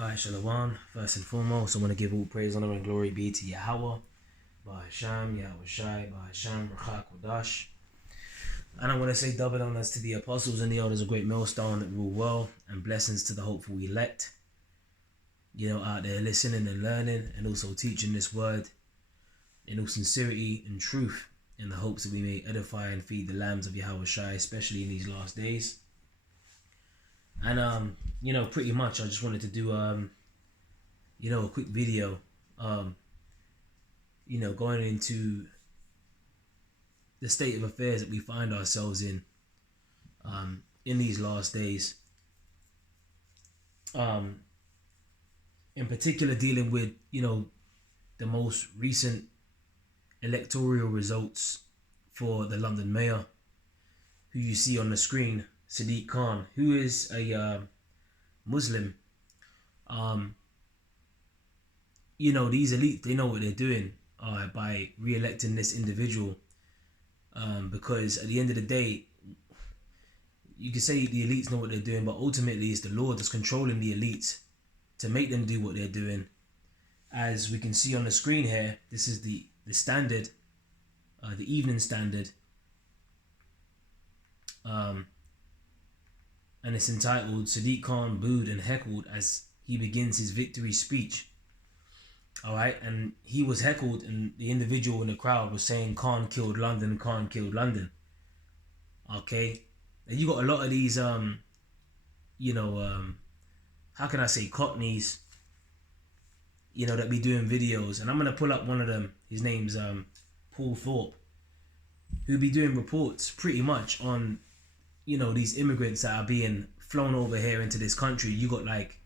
Alright, Shalom. First and foremost, I want to give all praise, honor, and glory be to Yahweh, Bahasham, Yahweh Shai, Bahasham, Rachak, Kodash. And I want to say double honors to the apostles and the elders of Great Millstone that rule well, and blessings to the hopeful elect, out there listening and learning, and also teaching this word in all sincerity and truth, in the hopes that we may edify and feed the lambs of Yahweh Shai, especially in these last days. And pretty much I just wanted to do a quick video going into the state of affairs that we find ourselves in these last days, in particular dealing with the most recent electoral results for the London mayor, who you see on the screen, Sadiq Khan, who is a Muslim. These elites, they know what they're doing by re-electing this individual, because at the end of the day, you can say the elites know what they're doing, but ultimately it's the Lord that's controlling the elites to make them do what they're doing. As we can see on the screen here, this is the standard, the evening standard, and it's entitled "Sadiq Khan booed and heckled as he begins his victory speech." Alright, and he was heckled, and the individual in the crowd was saying, "Khan killed London, Khan killed London." Okay, and you got a lot of these how can I say, cockneys, that be doing videos, and I'm gonna pull up one of them. His name's Paul Thorpe, who be doing reports pretty much on these immigrants that are being flown over here into this country. You got like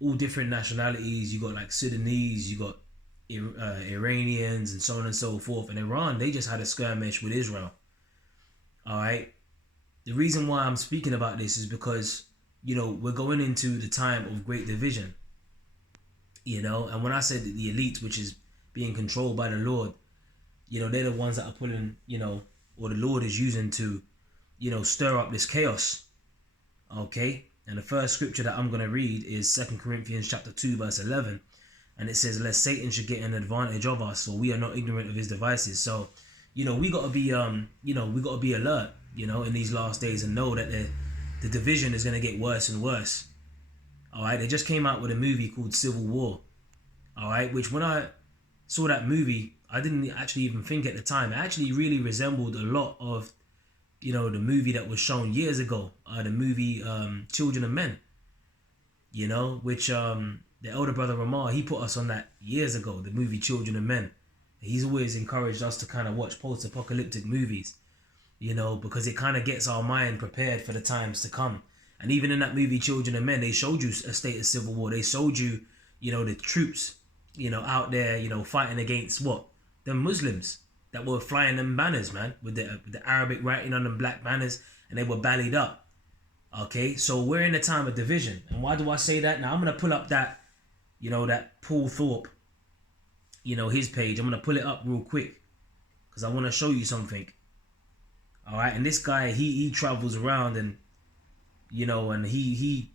all different nationalities. You got like Sudanese, you got Iranians, and so on and so forth. And Iran, they just had a skirmish with Israel. Alright, the reason why I'm speaking about this is because we're going into the time of great division, and when I said that the elite, which is being controlled by the Lord, they're the ones that are pulling, or the Lord is using to stir up this chaos. Okay, and the first scripture that I'm going to read is 2 Corinthians chapter 2 verse 11, and it says, "Lest Satan should get an advantage of us, for we are not ignorant of his devices." So we got to be we got to be alert in these last days, and know that the division is going to get worse and worse. All right, they just came out with a movie called Civil War. All right, which when I saw that movie, I didn't actually even think at the time. It actually really resembled a lot of the movie that was shown years ago, the movie Children of Men, which the elder brother Ramar, he put us on that years ago, the movie Children of Men. He's always encouraged us to kind of watch post-apocalyptic movies, because it kind of gets our mind prepared for the times to come. And even in that movie Children of Men, they showed you a state of civil war. They showed you, the troops, out there, fighting against what? The Muslims that were flying them banners, man, with the Arabic writing on them black banners, and they were ballied up. Okay, so we're in a time of division. And why do I say that? Now I'm gonna pull up that, that Paul Thorpe, his page. I'm gonna pull it up real quick because I want to show you something. All right, and this guy, he travels around, and and he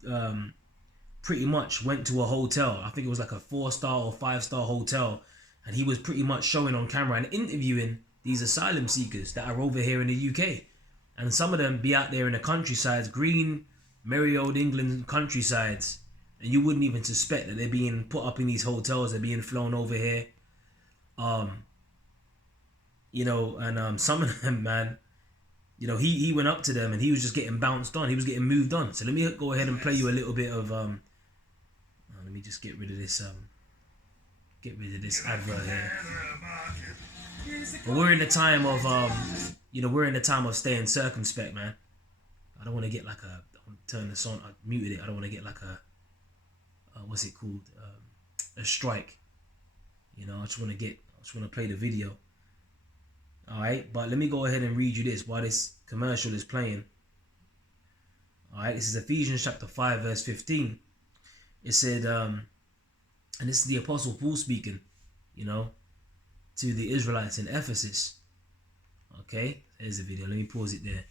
pretty much went to a hotel. I think it was like a 4-star or 5-star hotel. And he was pretty much showing on camera and interviewing these asylum seekers that are over here in the UK. And some of them be out there in the countrysides, green, merry old England countrysides. And you wouldn't even suspect that they're being put up in these hotels. They're being flown over here. And some of them, man, he went up to them and he was just getting bounced on. He was getting moved on. So let me go ahead and play you a little bit of, let me just get rid of this, advert here. But we're in the time of staying circumspect, man. I don't want to get like turn this on. I muted it. I don't want to get like a what's it called, a strike. I just want to play the video. All right, but let me go ahead and read you this while this commercial is playing. All right, this is Ephesians chapter 5 verse 15. It said, and this is the Apostle Paul speaking, to the Israelites in Ephesus. Okay, there's the video. Let me pause it there.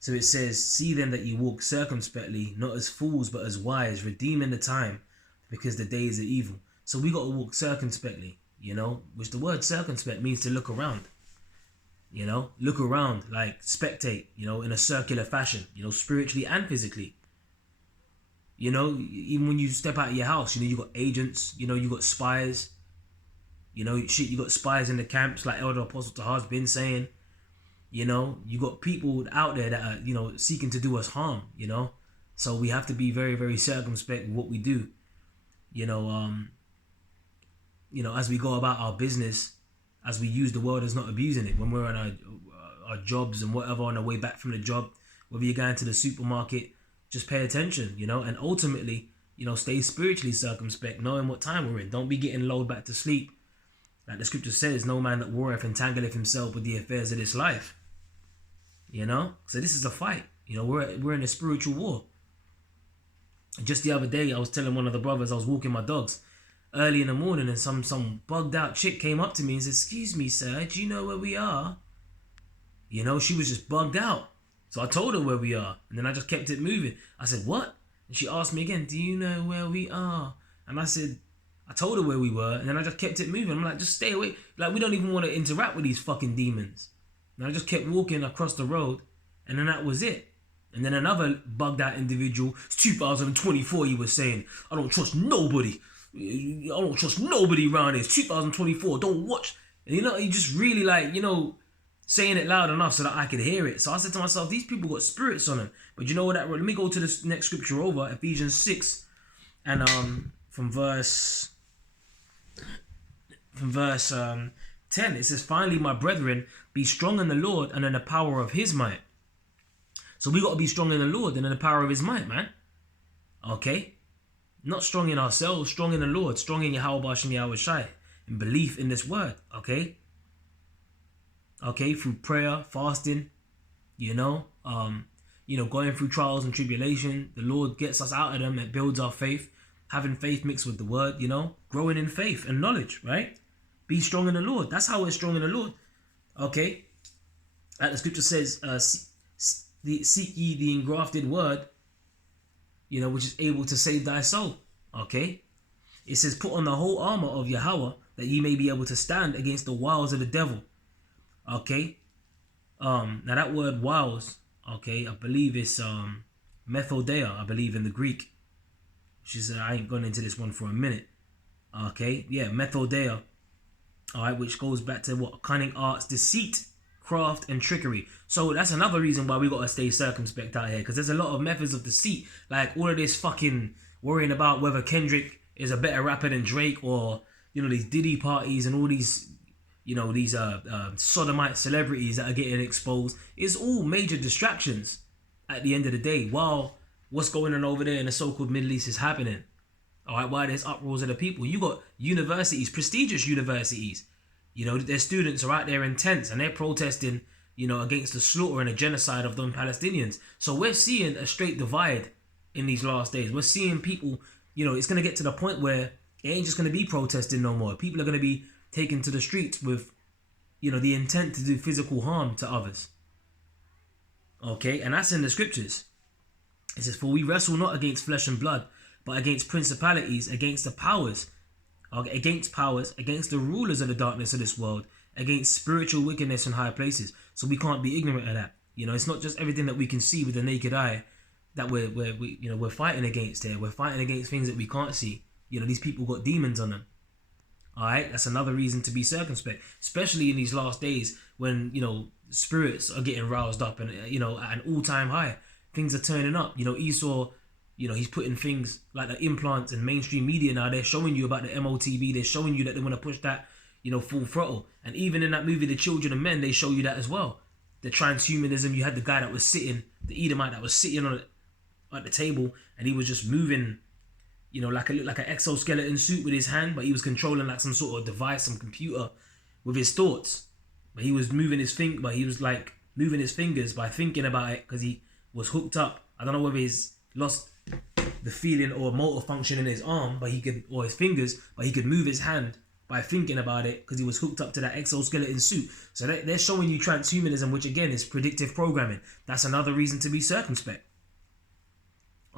So it says, "See then that you walk circumspectly, not as fools, but as wise, redeeming the time. because the days are evil. So we got to walk circumspectly, you know, which the word circumspect means to look around. You know, look around, like spectate, you know, in a circular fashion, you know, spiritually and physically. You know, even when you step out of your house, you know, you got agents, you know, you got spies. You know, shit, you got spies in the camps, like Elder Apostle Tahar's been saying. You know, you got people out there that are, you know, seeking to do us harm, you know. So we have to be very, very circumspect with what we do. You know, as we go about our business, as we use the word as not abusing it. When we're on our jobs and whatever, on our way back from the job, whether you're going to the supermarket, just pay attention, you know, and ultimately, you know, stay spiritually circumspect, knowing what time we're in. Don't be getting lulled back to sleep. Like the scripture says, no man that warreth entangleth himself with the affairs of this life. You know? So this is a fight. You know, we're in a spiritual war. Just the other day, I was telling one of the brothers, I was walking my dogs early in the morning, and some bugged out chick came up to me and said, "Excuse me, sir, do you know where we are?" You know, she was just bugged out. So I told her where we are, and then I just kept it moving. I said, "What?" And she asked me again, "Do you know where we are?" And I told her where we were, and then I just kept it moving. I'm like, just stay away. Like, we don't even want to interact with these fucking demons. And I just kept walking across the road, and then that was it. And then another bugged out individual, it's 2024, he was saying, "I don't trust nobody. I don't trust nobody around here. It's 2024, don't watch." And you know, he just really like, you know, saying it loud enough so that I could hear it. So I said to myself, these people got spirits on them. But you know what? Let me go to this next scripture over, Ephesians 6, and from verse 10, it says, "Finally, my brethren, be strong in the Lord and in the power of his might." So we got to be strong in the Lord and in the power of his might, man. Okay? Not strong in ourselves, strong in the Lord, strong in Yahweh Bashem Yahweh Shai, in belief in this word, okay? Okay, through prayer, fasting, you know, going through trials and tribulation. The Lord gets us out of them. It builds our faith. Having faith mixed with the word, you know, growing in faith and knowledge, right? Be strong in the Lord. That's how we're strong in the Lord. Okay? Like the scripture says, seek ye the engrafted word, you know, which is able to save thy soul. Okay? It says, put on the whole armor of Yahweh, that ye may be able to stand against the wiles of the devil. Okay? Now that word wiles, okay, I believe it's methodeia, I believe in the Greek. Which is, I ain't gone into this one for a minute. Okay? Yeah, methodeia. Alright, which goes back to what? Cunning arts, deceit, craft, and trickery. So that's another reason why we gotta stay circumspect out here, because there's a lot of methods of deceit. Like all of this fucking worrying about whether Kendrick is a better rapper than Drake, or, you know, these Diddy parties and all these, you know, these sodomite celebrities that are getting exposed. It's all major distractions at the end of the day, while what's going on over there in the so-called Middle East is happening. Alright, why there's uproars of the people. You got universities, prestigious universities, you know, their students are out there in tents and they're protesting, you know, against the slaughter and the genocide of them Palestinians. So we're seeing a straight divide in these last days. We're seeing people, you know, it's going to get to the point where it ain't just going to be protesting no more. People are going to be taken to the streets with, you know, the intent to do physical harm to others. Okay, and that's in the scriptures. It says, "For we wrestle not against flesh and blood, but against principalities, against the powers, against the rulers of the darkness of this world, against spiritual wickedness in high places." So we can't be ignorant of that. You know, it's not just everything that we can see with the naked eye that we're fighting against here. We're fighting against things that we can't see. You know, these people got demons on them. All right, that's another reason to be circumspect, especially in these last days when, you know, spirits are getting roused up and, you know, at an all-time high. Things are turning up. You know, Esau, you know, he's putting things like the implants and mainstream media now. They're showing you about the MOTB. They're showing you that they want to push that, you know, full throttle. And even in that movie, The Children of Men, they show you that as well. The transhumanism, you had the guy that was sitting, the Edomite that was sitting at the table, and he was just moving, you know, like an exoskeleton suit with his hand, but he was controlling like some sort of device, some computer with his thoughts. But he was moving his moving his fingers by thinking about it, because he was hooked up. I don't know whether he's lost the feeling or motor function in his arm, or his fingers, but he could move his hand by thinking about it because he was hooked up to that exoskeleton suit. So they're showing you transhumanism, which again is predictive programming. That's another reason to be circumspect.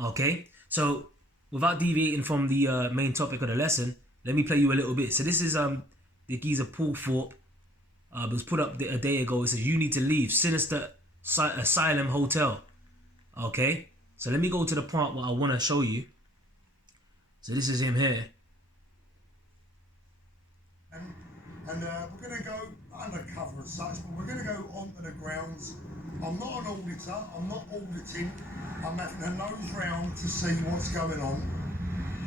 Okay, so without deviating from the main topic of the lesson, let me play you a little bit. So this is the geezer Paul Thorpe. It was put up a day ago. It says you need to leave sinister Asylum hotel. Okay, so let me go to the part where I want to show you. So this is him here. And we're going to go undercover as such, but we're going to go onto the grounds. I'm not an auditor, I'm not auditing, I'm having a nose round to see what's going on.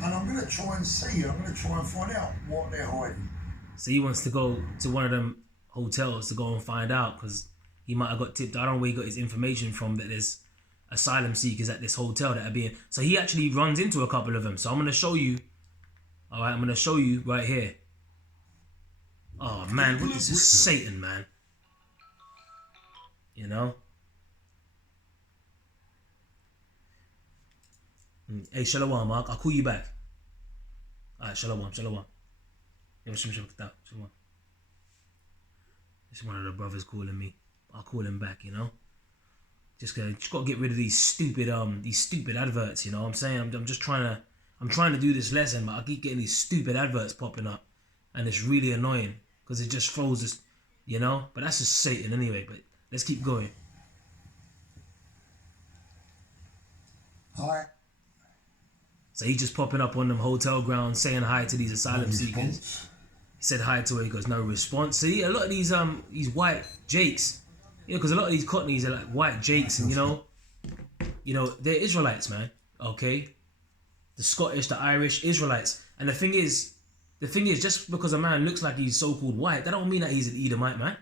And I'm going to try and see, I'm going to try and find out what they're hiding. So he wants to go to one of them hotels to go and find out, because he might have got tipped. I don't know where he got his information from that there's asylum seekers at this hotel that are being... So he actually runs into a couple of them. So I'm going to show you. All right, I'm going to show you right here. Oh, man, what is this? Satan, man. You know? Hey, Shalom, Mark. I'll call you back. All right, Shalom. This is one of the brothers calling me. I'll call him back, you know? Just got to get rid of these stupid adverts, you know what I'm saying? I'm just trying to do this lesson, but I keep getting these stupid adverts popping up, and it's really annoying because it just throws us, you know? But that's just Satan anyway, but let's keep going. Hi. So he's just popping up on them hotel grounds saying hi to these asylum seekers. He said hi to her, he goes, no response. See, a lot of these white jakes, you know, because a lot of these cockneys are like white jakes, and you know, they're Israelites, man. Okay, the Scottish, the Irish, Israelites. And the thing is, just because a man looks like he's so-called white, that don't mean that he's an Edomite, man.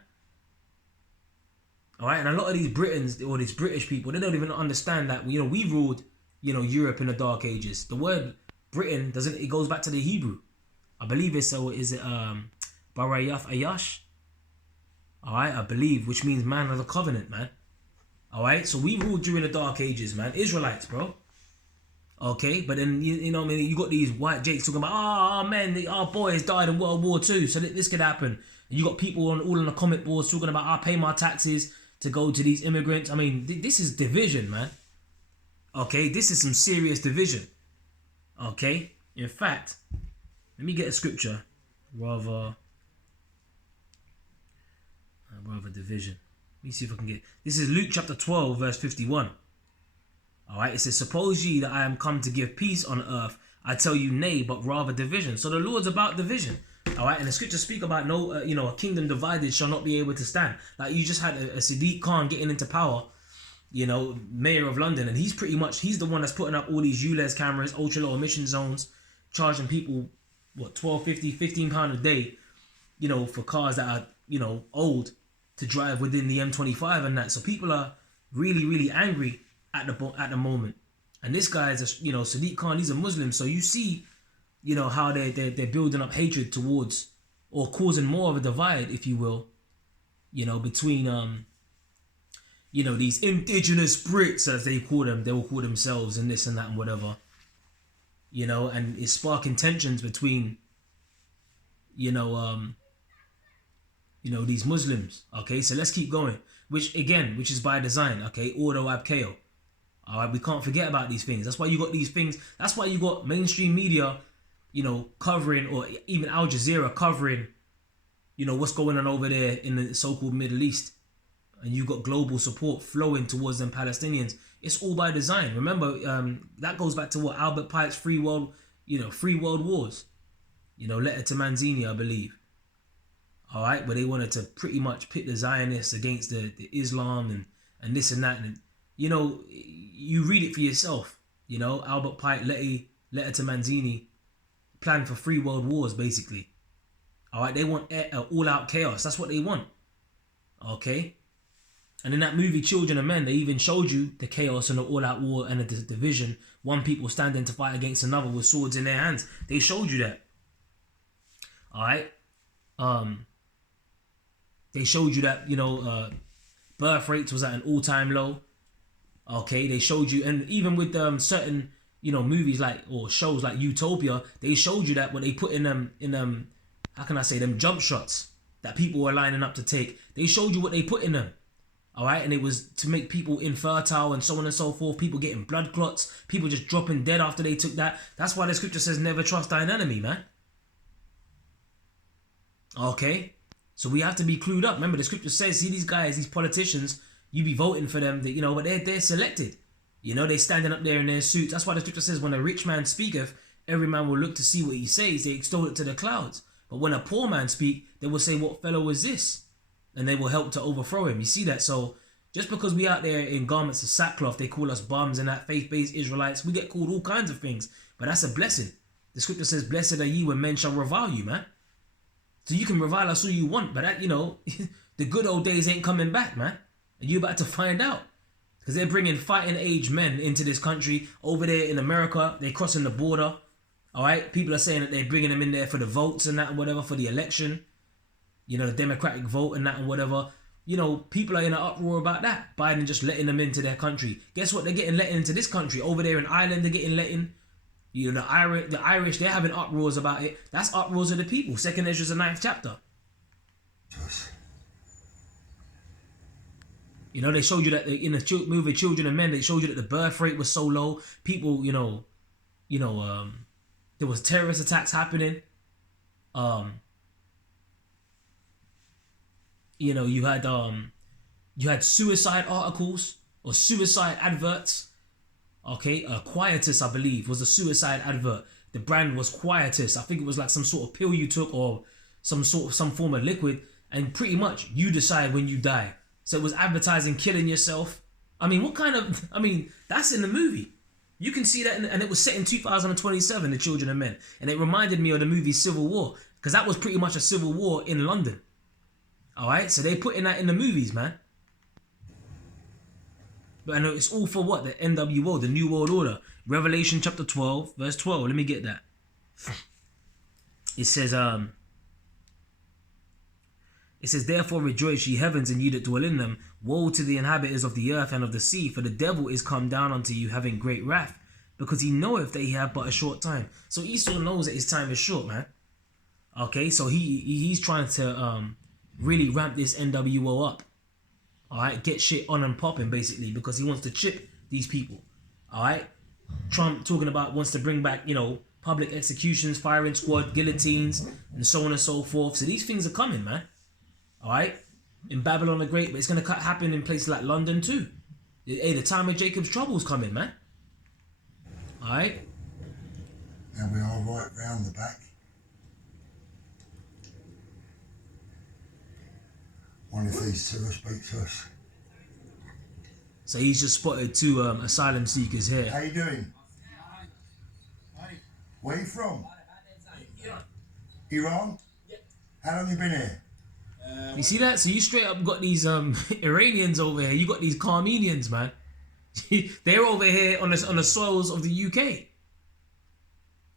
All right, and a lot of these Britons or these British people, they don't even understand that, you know, we ruled, you know, Europe in the Dark Ages. The word Britain it goes back to the Hebrew. I believe it's Barayaf Ayash. All right, I believe, which means man of the covenant, man. All right, so we ruled during the Dark Ages, man. Israelites, bro. Okay, but then you know, I mean, you got these white jakes talking about, man, our boys died in World War II, so this could happen. And you got people all on the comment boards talking about, I pay my taxes to go to these immigrants. I mean, this is division, man. Okay, this is some serious division. Okay, in fact, let me get a scripture. Rather division. Let me see if I can get... This is Luke chapter 12, verse 51. Alright, it says, suppose ye that I am come to give peace on earth, I tell you nay, but rather division. So the Lord's about division. Alright, and the scriptures speak about no, a kingdom divided shall not be able to stand. Like you just had a Sadiq Khan getting into power, you know, mayor of London, and he's the one that's putting up all these ULEZ cameras, ultra low emission zones, charging people, what, 12, 50, 15 pound a day, you know, for cars that are, you know, old to drive within the M25 and that. So people are really, really angry at the moment. And this guy is, you know, Sadiq Khan, he's a Muslim. So you see, you know, how they're building up hatred towards, or causing more of a divide, if you will, you know, between, you know, these indigenous Brits, as they call them, they will call themselves, and this and that and whatever, you know, and it's sparking tensions between, you know, these Muslims. Okay, so let's keep going, which is by design. Okay, ordo ab chaos. All right, we can't forget about these things. That's why you got these things. That's why you got mainstream media, you know, covering, or even Al Jazeera covering, you know, what's going on over there in the so-called Middle East. And you got global support flowing towards them Palestinians. It's all by design. Remember, that goes back to what Albert Pike's Free World Wars, you know, letter to Manzini, I believe. All right, where they wanted to pretty much pit the Zionists against the Islam and this and that. And, you know, you read it for yourself. You know, Albert Pike, letter to Manzini, plan for 3 world wars, basically. All right, they want all-out chaos. That's what they want. Okay? And in that movie, Children of Men, they even showed you the chaos and the all-out war and the division. One people standing to fight against another with swords in their hands. They showed you that. All right? They showed you that, you know, birth rates was at an all-time low. Okay, they showed you, and even with certain, you know, movies like, or shows like Utopia, they showed you that what they put in how can I say, them jump shots that people were lining up to take. They showed you what they put in them. All right, and it was to make people infertile and so on and so forth. People getting blood clots, people just dropping dead after they took that. That's why the scripture says, "Never trust thine enemy," man. Okay, so we have to be clued up. Remember, the scripture says, see these guys, these politicians, you be voting for them, that but they're selected. They standing up there in their suits. That's why the scripture says, when a rich man speaketh, every man will look to see what he says. They extol it to the clouds. But when a poor man speak, they will say, what fellow is this? And they will help to overthrow him. You see that? So just because we out there in garments of sackcloth, they call us bums and that, faith-based Israelites. We get called all kinds of things. But that's a blessing. The scripture says, blessed are ye when men shall revile you, man. So you can revile us all you want, but that, the good old days ain't coming back, man. And you're about to find out. Because they're bringing fighting age men into this country. Over there in America, they're crossing the border. All right? People are saying that they're bringing them in there for the votes and that and whatever, for the election. The Democratic vote and that and whatever. People are in an uproar about that. Biden just letting them into their country. Guess what? They're getting let into this country. Over there in Ireland, they're getting let in. The Irish, they're having uproars about it. That's uproars of the people. 2nd Ezra, the 9th chapter. They showed you that in the movie Children of Men, they showed you that the birth rate was so low. People, there was terrorist attacks happening. You had suicide articles or suicide adverts. Okay, Quietus, I believe, was a suicide advert. The brand was Quietus. I think it was like some sort of pill you took or some form of liquid, and pretty much you decide when you die. So it was advertising killing yourself. That's in the movie. You can see that, and it was set in 2027, The Children of Men. And it reminded me of the movie Civil War, because that was pretty much a civil war in London. All right, so they putting that in the movies, man. But I know it's all for what? The NWO, the New World Order. Revelation chapter 12, verse 12. Let me get that. It says, therefore rejoice, ye heavens, and ye that dwell in them. Woe to the inhabitants of the earth and of the sea, for the devil is come down unto you, having great wrath, because he knoweth that he hath but a short time. So Esau knows that his time is short, man. Okay, so he's trying to really ramp this NWO up. All right, get shit on and popping, basically, because he wants to chip these people. All right, Trump talking about wants to bring back, public executions, firing squad, guillotines, and so on and so forth. So these things are coming, man. All right, in Babylon the Great, but it's gonna happen in places like London too. Hey, the time of Jacob's trouble's coming, man. All right. And we are right round the back. One of these two will speak to us. So he's just spotted 2 asylum seekers here. How you doing? Where you from? Iran? How long you been here? You see that? So you straight up got these Iranians over here. You got these Carmenians, man. They're over here on the soils of the UK.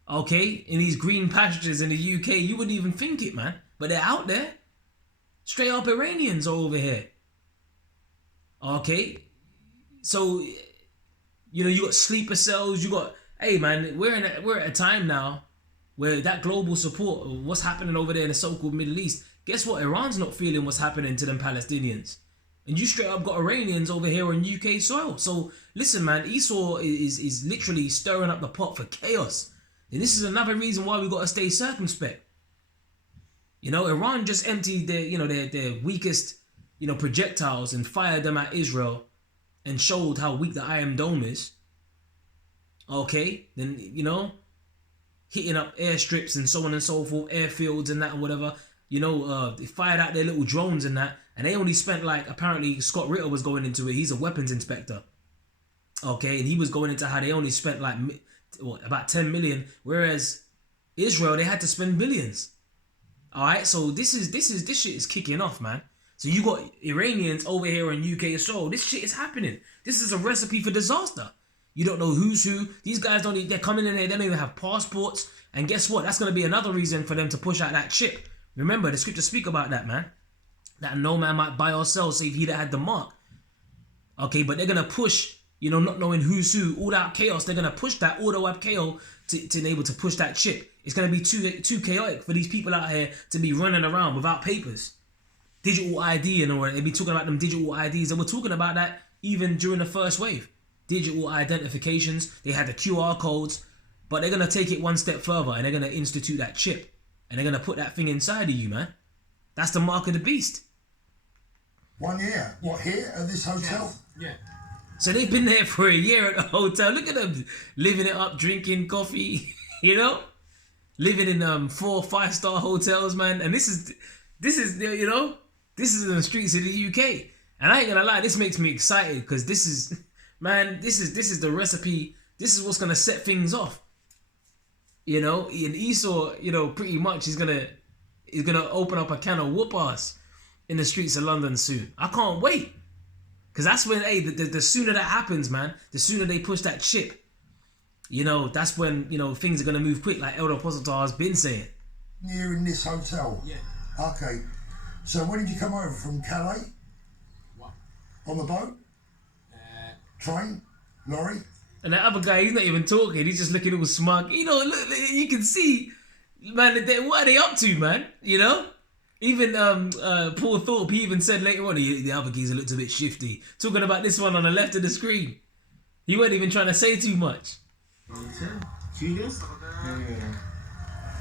Okay, in these green pastures in the UK, you wouldn't even think it, man. But they're out there. Straight up Iranians are over here. Okay, so you got sleeper cells. You got, hey man, we're at a time now where that global support, what's happening over there in the so-called Middle East. Guess what? Iran's not feeling what's happening to them Palestinians, and you straight up got Iranians over here on UK soil. So listen, man, Esau is literally stirring up the pot for chaos, and this is another reason why we got to stay circumspect. Iran just emptied their weakest, projectiles and fired them at Israel and showed how weak the Iron Dome is. Okay, then, hitting up airstrips and so on and so forth, airfields and that and whatever. They fired out their little drones and that, and they only spent apparently Scott Ritter was going into it. He's a weapons inspector. Okay, and he was going into how they only spent about 10 million, whereas Israel, they had to spend billions. All right, so this shit is kicking off, man. So you got Iranians over here in UK soil. This shit is happening. This is a recipe for disaster. You don't know who's who. These guys they're coming in here, they don't even have passports. And guess what? That's going to be another reason for them to push out that chip. Remember, the scriptures speak about that, man. That no man might buy or sell save he that had the mark. Okay, but they're going to push, not knowing who's who, all that chaos. They're going to push that auto app KO to enable to push that chip. It's going to be too chaotic for these people out here to be running around without papers. digital ID and all that. They be talking about them digital IDs. They were talking about that even during the first wave. Digital identifications. They had the QR codes, but they're gonna take it one step further and they're gonna institute that chip and they're gonna put that thing inside of you, man. That's the mark of the beast. 1 year. What, here at this hotel? Yeah. So they've been there for a year at the hotel. Look at them living it up, drinking coffee, you know, living in 4-5-star hotels, man. And this is you know, this is in the streets of the UK. And I ain't gonna lie, this makes me excited because this is, man, this is the recipe. This is what's gonna set things off. You know, and Esau, you know, pretty much is gonna open up a can of whoop ass in the streets of London soon. I can't wait. Because that's when, hey, the sooner that happens, man, the sooner they push that chip, you know, that's when, you know, things are going to move quick, like Elder Positar has been saying. Here in this hotel? Yeah. Okay. So when did you come over? From Calais? What? On the boat? Train? Lorry? And that other guy, he's not even talking. He's just looking all smug. You know, look, you can see, man, what are they up to, man? You know? Even Paul Thorpe, he even said later on, the other geezer looked a bit shifty. Talking about this one on the left of the screen. He wasn't even trying to say too much. Serious?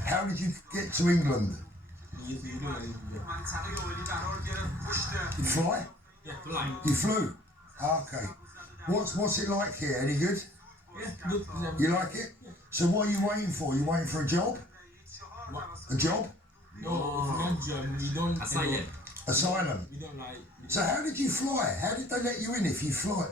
How did you get to England? You fly? Yeah, flying. You flew? Okay. What's it like here? Any good? Yeah, good. You like it? So what are you waiting for? You waiting for a job? What? A job? No, it's not job. We don't. Asylum. Asylum. We don't like. So how did you fly? How did they let you in if you fly?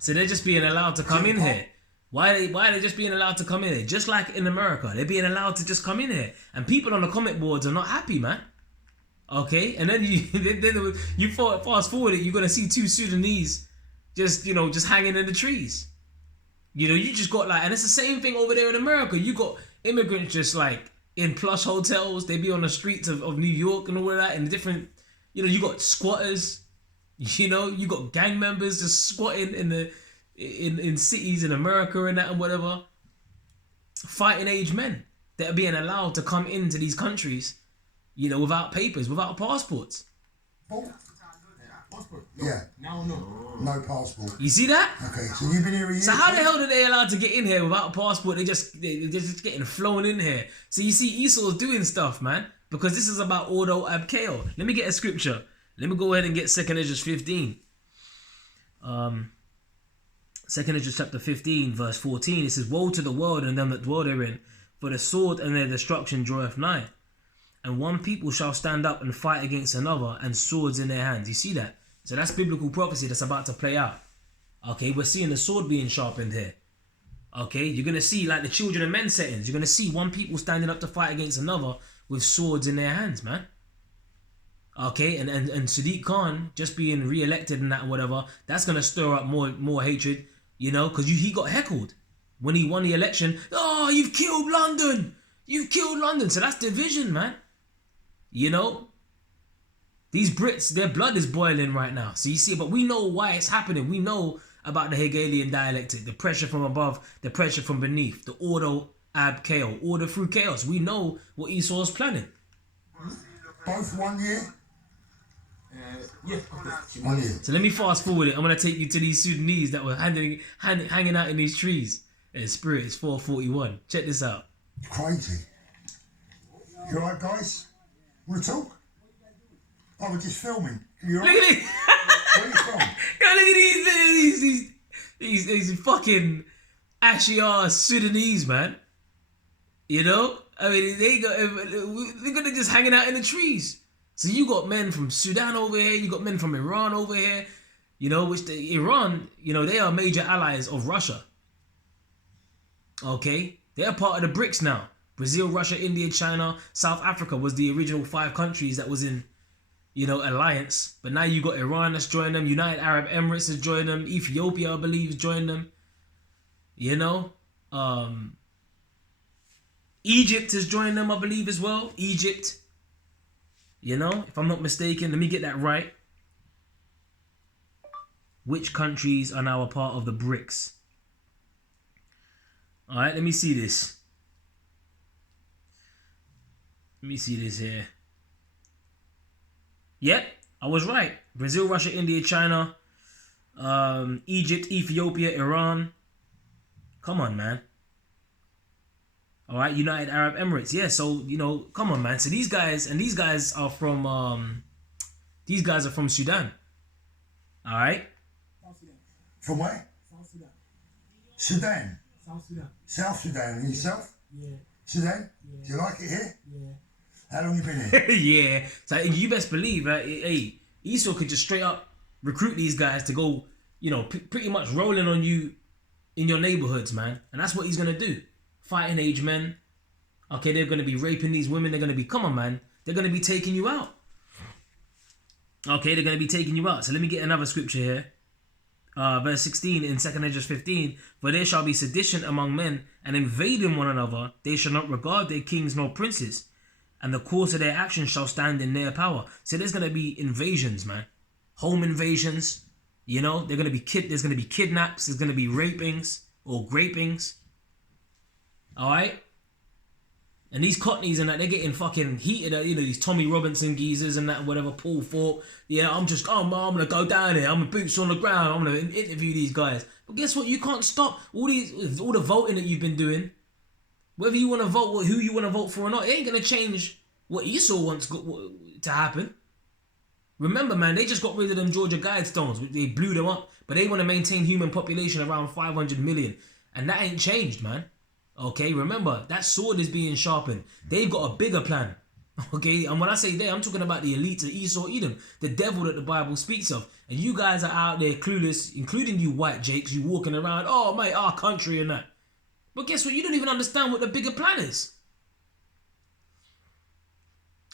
So they're just being allowed to come in here. Why are they just being allowed to come in here? Just like in America, they're being allowed to just come in here. And people on the comment boards are not happy, man. Okay? And then you fast forward it, you're going to see 2 Sudanese just, you know, just hanging in the trees. You know, you just got like, and it's the same thing over there in America. You got immigrants just like in plush hotels. They be on the streets of New York and all of that. And different, you know, you got squatters. You know, you got gang members just squatting in cities in America and that and whatever. Fighting age men that are being allowed to come into these countries, you know, without papers, without passports. Oh, Passport? No. yeah. Now no. No passport. You see that? Okay, so you've been here a year. So how the hell are they allowed to get in here without a passport? They're just getting flown in here. So you see Esau's doing stuff, man, because this is about Ordo ab Chaos. Let me get a scripture. Let me go ahead and get 2 Esdras 15. 2 Esdras chapter 15 verse 14. It says, "Woe to the world and them that dwell therein, for the sword and their destruction draweth nigh. And one people shall stand up and fight against another, and swords in their hands." You see that? So that's biblical prophecy that's about to play out. Okay, we're seeing the sword being sharpened here. Okay, you're going to see like the children of men settings. You're going to see one people standing up to fight against another with swords in their hands, man. Okay, and Sadiq Khan just being re-elected and that and whatever, that's going to stir up more hatred, you know, because he got heckled when he won the election. "Oh, you've killed London. You've killed London." So that's division, man. You know, these Brits, their blood is boiling right now. So you see, but we know why it's happening. We know about the Hegelian dialectic, the pressure from above, the pressure from beneath, the order ab chaos, order through chaos. We know what Esau's planning. Both 1 year? Yeah. 1 year. So let me fast forward it. I'm going to take you to these Sudanese that were hanging out in these trees. Spirit is 441. Check this out. Crazy. You alright, guys? Want to talk? Oh, we're just filming. You Look alright? at it. Where are you from? Yo, look at these fucking ashy ass Sudanese, man. You know? I mean, they're gonna just hanging out in the trees. So you got men from Sudan over here, you got men from Iran over here, you know, which Iran, you know, they are major allies of Russia. Okay? They are part of the BRICS now. Brazil, Russia, India, China, South Africa was the original 5 countries that was in, you know, alliance. But now you got Iran that's joined them, United Arab Emirates has joined them, Ethiopia, I believe, has joined them. You know? Egypt has joined them, I believe, as well. Egypt. You know, if I'm not mistaken, let me get that right. Which countries are now a part of the BRICS? Alright, let me see this. Let me see this here. Yep, I was right. Brazil, Russia, India, China, Egypt, Ethiopia, Iran. Come on, man. All right, United Arab Emirates. Yeah, so you know, come on, man. So these guys are from Sudan. All right. South Sudan. From where? South Sudan. Sudan. South Sudan. South Sudan. And yourself? Yeah. Sudan? Yeah. Do you like it here? Yeah. How long you been here? Yeah. So you best believe, hey, Esau could just straight up recruit these guys to go, you know, pretty much rolling on you in your neighborhoods, man. And that's what he's gonna do. Fighting age men. Okay, they're gonna be raping these women. They're gonna be, come on, man. They're gonna be taking you out. Okay, they're gonna be taking you out. So let me get another scripture here. Verse 16 in 2nd Esdras 15. For there shall be sedition among men, and invading one another. They shall not regard their kings nor princes, and the course of their actions shall stand in their power. So there's gonna be invasions, man. Home invasions. You know, there's gonna be kidnaps. There's gonna be rapings or grapings. All right. And these Cockneys and that, they're getting fucking heated. You know, these Tommy Robinson geezers and that, whatever, Paul Thorpe. Yeah, I'm going to go down here. I'm gonna boots on the ground. I'm going to interview these guys. But guess what? You can't stop all the voting that you've been doing. Whether you want to vote, who you want to vote for or not, it ain't going to change what Esau wants to happen. Remember, man, they just got rid of them Georgia Guidestones. They blew them up. But they want to maintain human population around 500 million. And that ain't changed, man. Okay, remember, that sword is being sharpened. They've got a bigger plan. Okay, and when I say they, I'm talking about the elites of Esau, Edom, the devil that the Bible speaks of. And you guys are out there clueless, including you white jakes, you walking around, oh, mate, our country and that. But guess what? You don't even understand what the bigger plan is.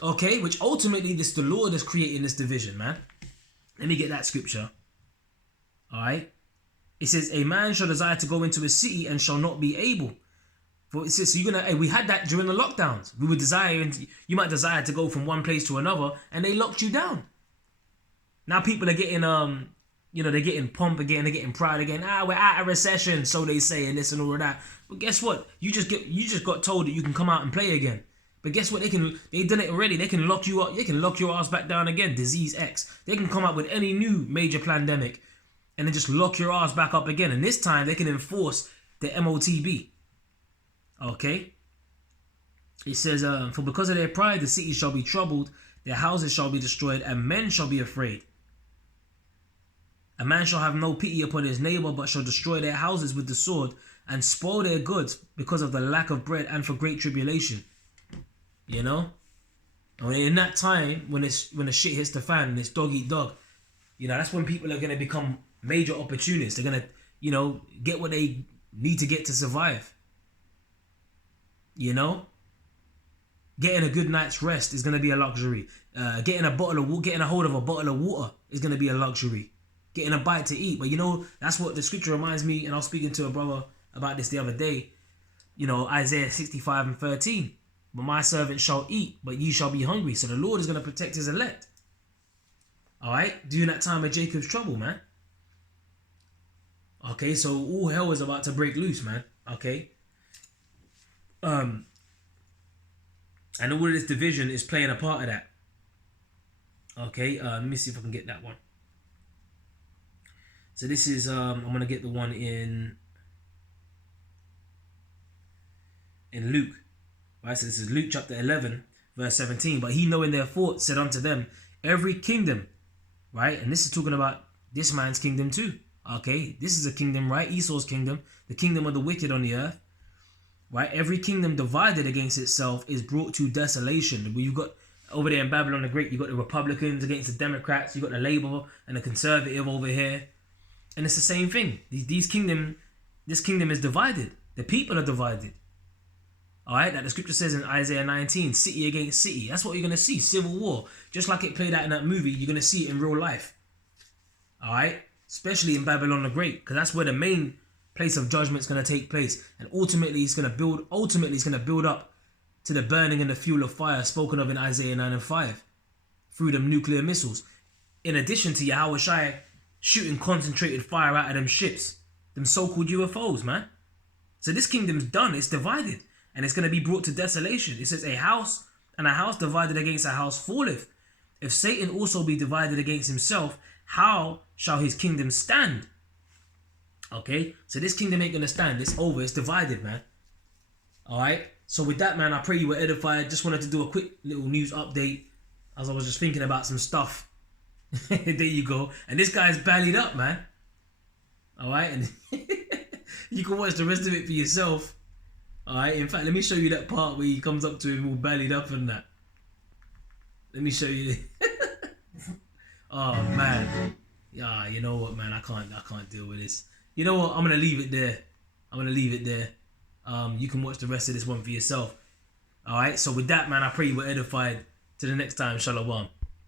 Okay, which ultimately, this the Lord is creating this division, man. Let me get that scripture. All right. It says, a man shall desire to go into a city and shall not be able. For it says, so you're gonna. Hey, we had that during the lockdowns. We were desiring. You might desire to go from one place to another, and they locked you down. Now people are getting you know, they're getting pomp again, they're getting pride again. We're out of recession, so they say, and this and all of that. But guess what? You just got told that you can come out and play again. But guess what? They've done it already. They can lock you up. They can lock your ass back down again. Disease X. They can come up with any new major pandemic, and then just lock your ass back up again. And this time they can enforce the MOTB. Okay. It says, for because of their pride, the cities shall be troubled, their houses shall be destroyed, and men shall be afraid. A man shall have no pity upon his neighbor, but shall destroy their houses with the sword, and spoil their goods because of the lack of bread and for great tribulation. You know? And in that time, when the shit hits the fan and it's dog eat dog, you know, that's when people are going to become major opportunists. They're going to, you know, get what they need to get to survive. You know, getting a good night's rest is gonna be a luxury. Getting a hold of a bottle of water is gonna be a luxury. Getting a bite to eat, but you know, that's what the scripture reminds me. And I was speaking to a brother about this the other day. You know, Isaiah 65 and 13. But my servant shall eat, but ye shall be hungry. So the Lord is gonna protect his elect. All right, during that time of Jacob's trouble, man. Okay, so all hell is about to break loose, man. Okay. And all of this division is playing a part of that. Okay, let me see if I can get that one. So this is I'm gonna get the one in Luke. Right, so this is Luke chapter 11, verse 17. But he, knowing their thoughts, said unto them, every kingdom, right? And this is talking about this man's kingdom too. Okay, this is a kingdom, right? Esau's kingdom, the kingdom of the wicked on the earth. Right, every kingdom divided against itself is brought to desolation. You've got over there in Babylon the Great, you've got the Republicans against the Democrats, you've got the Labour and the Conservative over here, and it's the same thing. This kingdom is divided. The people are divided. All right, that the scripture says in Isaiah 19, city against city. That's what you're gonna see, civil war, just like it played out in that movie. You're gonna see it in real life. All right, especially in Babylon the Great, because that's where the main place of judgment is going to take place, and ultimately it's going to build up to the burning and the fuel of fire spoken of in Isaiah 9 and 5 through them nuclear missiles, in addition to Yahweh Shai shooting concentrated fire out of them ships, them so-called UFOs, man. So this kingdom's done, it's divided, and it's going to be brought to desolation. It says a house divided against a house falleth, If Satan also be divided against himself, how shall his kingdom stand? Okay, so this kingdom ain't gonna stand. It's over. It's divided, man. All right. So with that, man, I pray you were edified. Just wanted to do a quick little news update as I was just thinking about some stuff. There you go. And this guy's bellied up, man. All right, and you can watch the rest of it for yourself. All right. In fact, let me show you that part where he comes up to him all bellied up and that. Let me show you. Oh man. Yeah, you know what, man? I can't deal with this. You know what? I'm gonna leave it there. You can watch the rest of this one for yourself. All right. So with that, man, I pray you were edified. Till the next time, shalom.